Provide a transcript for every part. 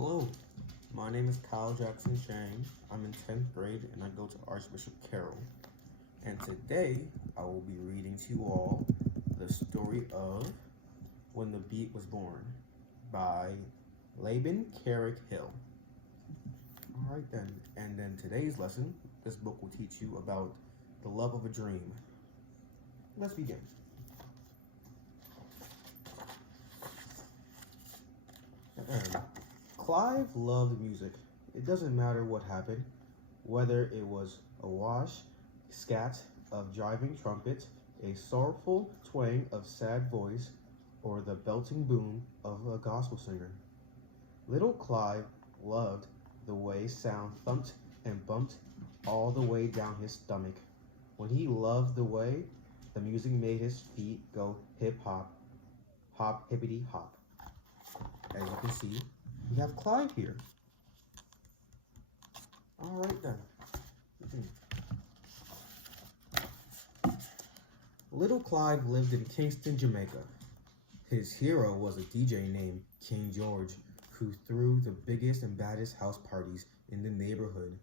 Hello, my name is Kyle Jackson Shang. I'm in 10th grade and I go to Archbishop Carroll. And today I will be reading to you all the story of When the Beat Was Born by Laban Carroll Hill. Alright then, and then today's lesson, this book will teach you about the love of a dream. Let's begin. Clive loved music. It doesn't matter what happened, whether it was a wash, scat of driving trumpet, a sorrowful twang of sad voice, or the belting boom of a gospel singer. Little Clive loved the way sound thumped and bumped all the way down his stomach. When he loved the way the music made his feet go hip-hop, hop, hippity hop. As you can see, we have Clive here. All right then. Little Clive lived in Kingston, Jamaica. His hero was a DJ named King George, who threw the biggest and baddest house parties in the neighborhood.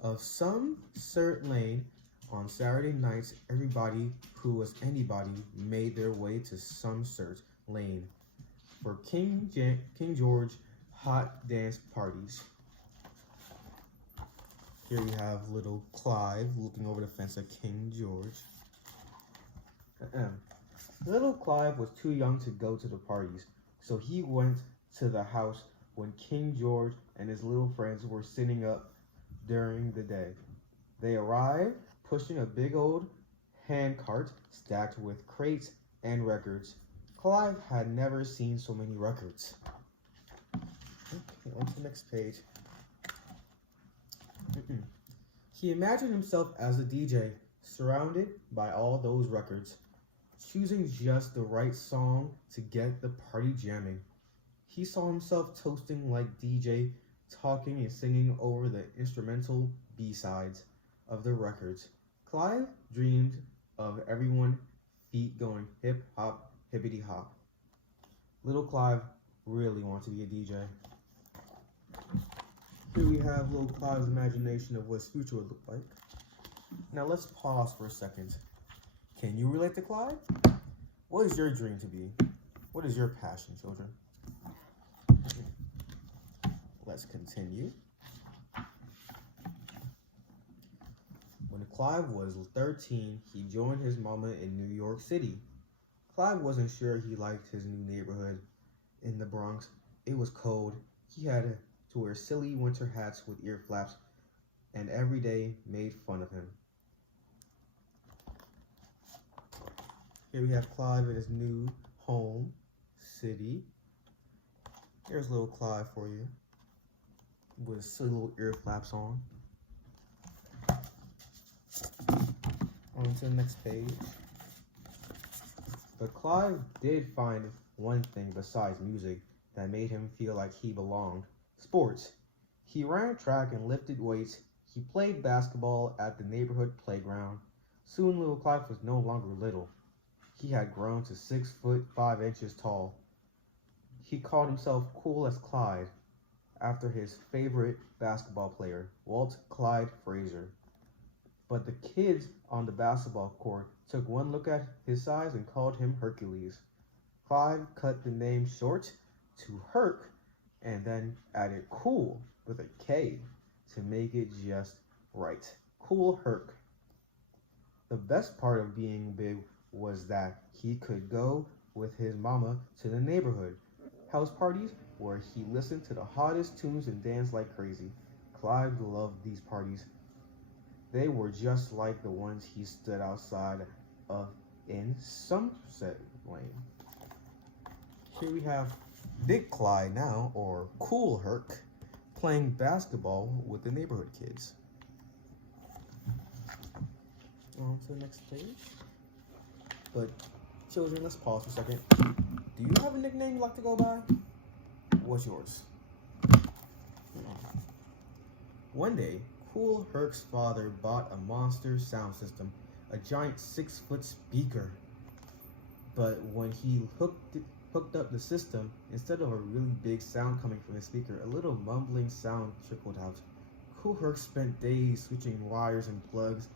Of some certain lane, on Saturday nights, everybody who was anybody made their way to some certain lane for King George hot dance parties. Here we have little Clive looking over the fence at King George. Little Clive was too young to go to the parties, so he went to the house when King George and his little friends were sitting up during the day. They arrived pushing a big old handcart stacked with crates and records. Clive had never seen so many records. Okay, on to the next page. He imagined himself as a DJ, surrounded by all those records, choosing just the right song to get the party jamming. He saw himself toasting like DJ, talking and singing over the instrumental B-sides of the records. Clive dreamed of everyone feet going hip-hop, hippity-hop. Little Clive really wanted to be a DJ. Here we have little Clive's imagination of what his future would look like. Now let's pause for a second. Can you relate to Clive? What is your dream to be? What is your passion, children? Let's continue. When Clive was 13, he joined his mama in New York City. Clive wasn't sure he liked his new neighborhood in the Bronx. It was cold. He had to wear silly winter hats with ear flaps, and every day made fun of him. Here we have Clive in his new home city. Here's little Clive for you, with his silly little ear flaps on. On to the next page. But Clive did find one thing besides music that made him feel like he belonged. Sports. He ran track and lifted weights. He played basketball at the neighborhood playground. Soon little Clive was no longer little. He had grown to 6 foot 5 inches tall. He called himself Cool as Clyde, after his favorite basketball player, Walt Clyde Frazier. But the kids on the basketball court took one look at his size and called him Hercules. Clive cut the name short to Herc and then added cool with a K to make it just right. Cool Herc. The best part of being big was that he could go with his mama to the neighborhood house parties where he listened to the hottest tunes and danced like crazy. Clive loved these parties. They were just like the ones he stood outside of in Sunset Lane. Here we have Big Clyde now, or Cool Herc, playing basketball with the neighborhood kids. On to the next page. But children, let's pause for a second. Do you have a nickname you like to go by? What's yours? One day, Cool Herc's father bought a monster sound system, a giant 6-foot speaker. But when he hooked hooked up the system, instead of a really big sound coming from the speaker, a little mumbling sound trickled out. Kool Herc spent days switching wires and plugs,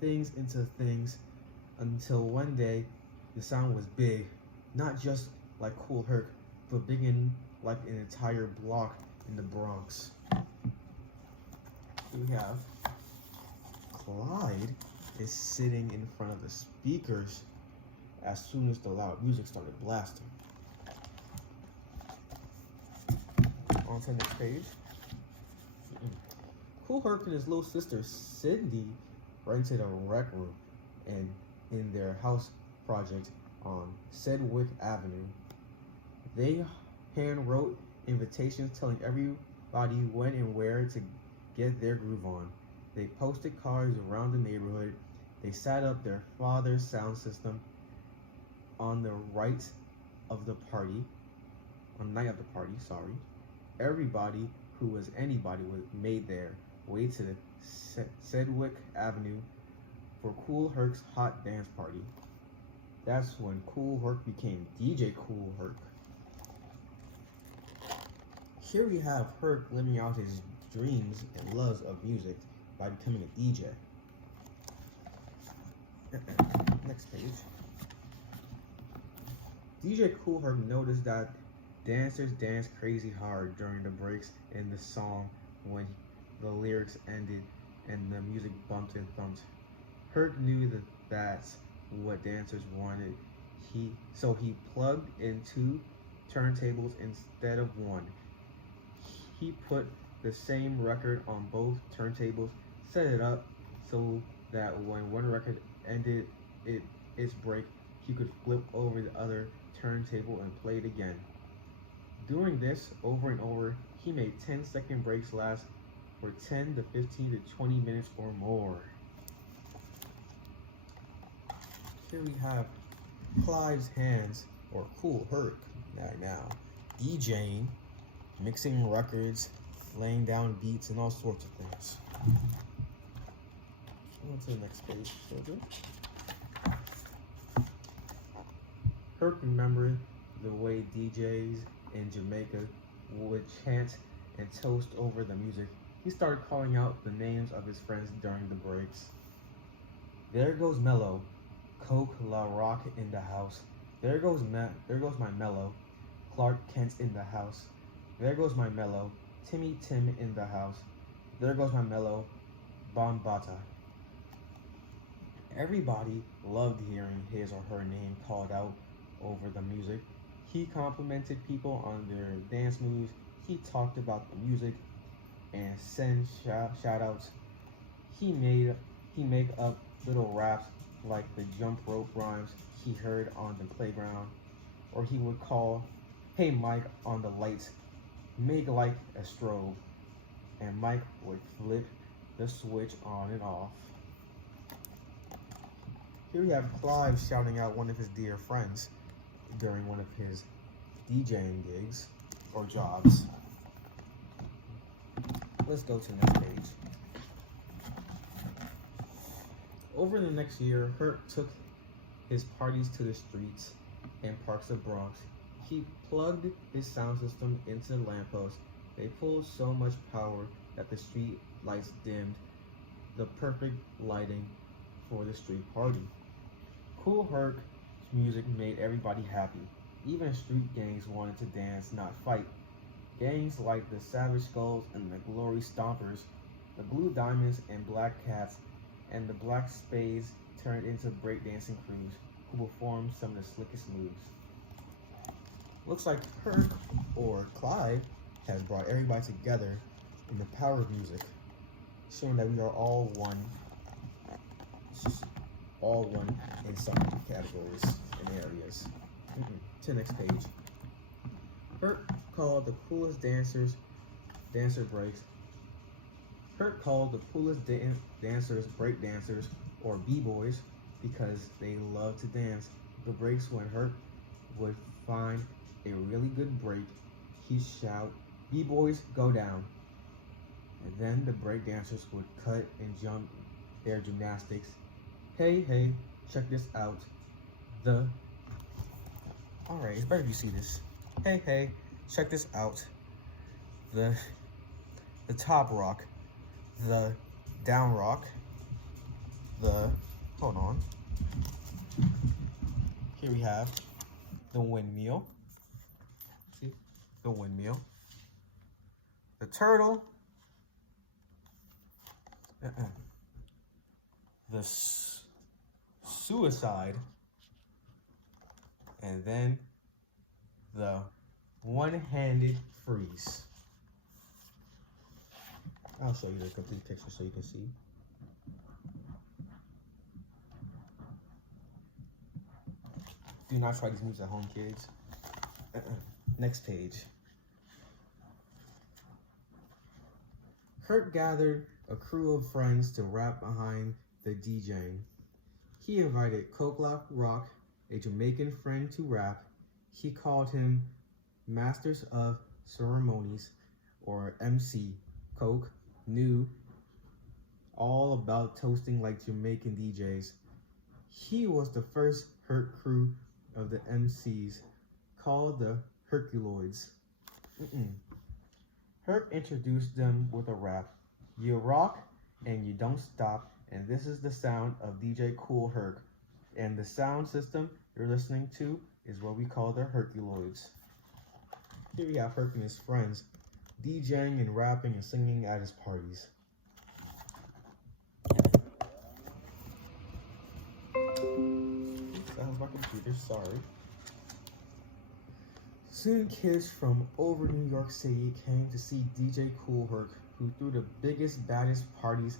things into things, until one day the sound was big, not just like Kool Herc, but big like an entire block in the Bronx. Here we have Clyde is sitting in front of the speakers as soon as the loud music started blasting. On to the next page. Kool Herc and his little sister Cindy rented a rec room and in their house project on Sedgwick Avenue. They hand wrote invitations telling everybody when and where to get their groove on. They posted cards around the neighborhood. They set up their father's sound system on the night of the party. Everybody who was anybody was made their way to Sedgwick Avenue for Kool Herc's hot dance party. That's when Kool Herc became DJ Kool Herc. Here we have Herc living out his dreams and loves of music by becoming a DJ. Next page. DJ Kool Herc noticed that dancers danced crazy hard during the breaks in the song when the lyrics ended and the music bumped and thumped. Herc knew that that's what dancers wanted, so he plugged in 2 turntables instead of 1. He put the same record on both turntables, set it up so that when one record ended its break, he could flip over the other turntable and play it again. Doing this over and over, he made 10-second breaks last for 10 to 15 to 20 minutes or more. Here we have Clive's hands, or Kool Herc, now DJing, mixing records, laying down beats, and all sorts of things. On to the next page, children. Herc remembered the way DJs in Jamaica would chant and toast over the music. He started calling out the names of his friends during the breaks. There goes Mello, Coke La Rock in the house. There goes my Mello, Clark Kent in the house. There goes my Mello, Timmy Tim in the house. There goes my Mello, Bombata. Everybody loved hearing his or her name called out over the music. He complimented people on their dance moves. He talked about the music and sent shout-outs. He made up little raps like the jump rope rhymes he heard on the playground, or he would call, "Hey Mike," on the lights, make like a strobe, and Mike would flip the switch on and off. Here we have Clive shouting out one of his dear friends during one of his DJing gigs or jobs. Let's go to the next page. Over the next year, Herc took his parties to the streets and parks of Bronx. He plugged his sound system into the lamppost. They pulled so much power that the street lights dimmed, the perfect lighting for the street party. Kool Herc's music made everybody happy. Even street gangs wanted to dance, not fight. Gangs like the Savage Skulls and the Glory Stompers, the Blue Diamonds and Black Cats, and the Black Spades turned into breakdancing crews who performed some of the slickest moves. Looks like Herc, or Clive, has brought everybody together in the power of music, showing that we are all one in some categories and areas. To the next page. Herc called the coolest dancer breaks. Herc called the coolest dancers break dancers, or b-boys, because they love to dance. The breaks, when Herc would find a really good break, he'd shout, "B-boys, go down." And then the break dancers would cut and jump their gymnastics. Hey, check this out. Alright, it's better if you see this. Hey, check this out. The top rock, the down rock, hold on. Here we have the windmill. See, the windmill. The turtle. The suicide. And then the one-handed freeze. I'll show you the complete picture so you can see. Do not try these moves at home, kids. Next page. Kurt gathered a crew of friends to rap behind the DJing. He invited Coke Rock, a Jamaican friend, to rap. He called him Masters of Ceremonies, or MC. Coke knew all about toasting like Jamaican DJs. He was the first Herc crew of the MCs, called the Herculoids. Herc introduced them with a rap. You rock and you don't stop, and this is the sound of DJ Kool Herc. And the sound system you're listening to is what we call the Herculoids. Here we have Herc and his friends DJing and rapping and singing at his parties. That was my computer, sorry. Soon kids from over New York City came to see DJ Kool Herc, who threw the biggest, baddest parties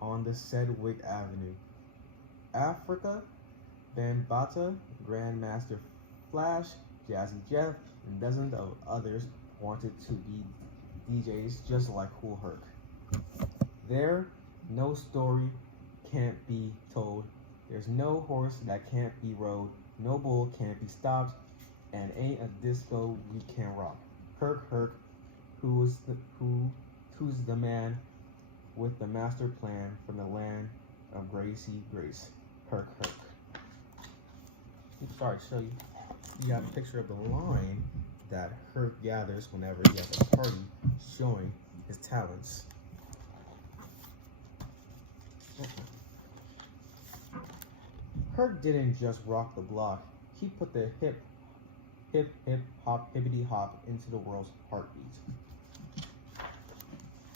on the Sedgwick Avenue. Africa, Bambaataa, Grandmaster Flash, Jazzy Jeff, and dozens of others wanted to be DJs just like Kool Herc. There, no story can't be told. There's no horse that can't be rode, no bull can't be stopped, and ain't a disco we can't rock. Herc, who's the man with the master plan from the land of Gracie Grace. Herc. I'm sorry to show you. You got a picture of the line that Herc gathers whenever he has a party showing his talents. Herc didn't just rock the block, he put the hip hop, hippity hop into the world's heartbeat.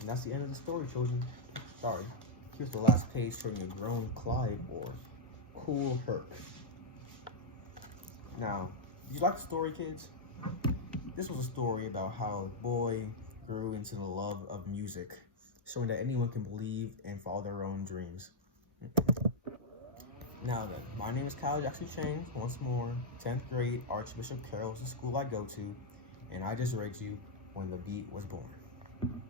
And that's the end of the story, children. Sorry. Here's the last page showing a grown Clyde, or Kool Herc. Now, you like the story, kids? This was a story about how a boy grew into the love of music, showing that anyone can believe and follow their own dreams. Now then, my name is Kyle Jackson Chang, once more, 10th grade, Archbishop Carroll is the school I go to, and I just read you When the Beat Was Born.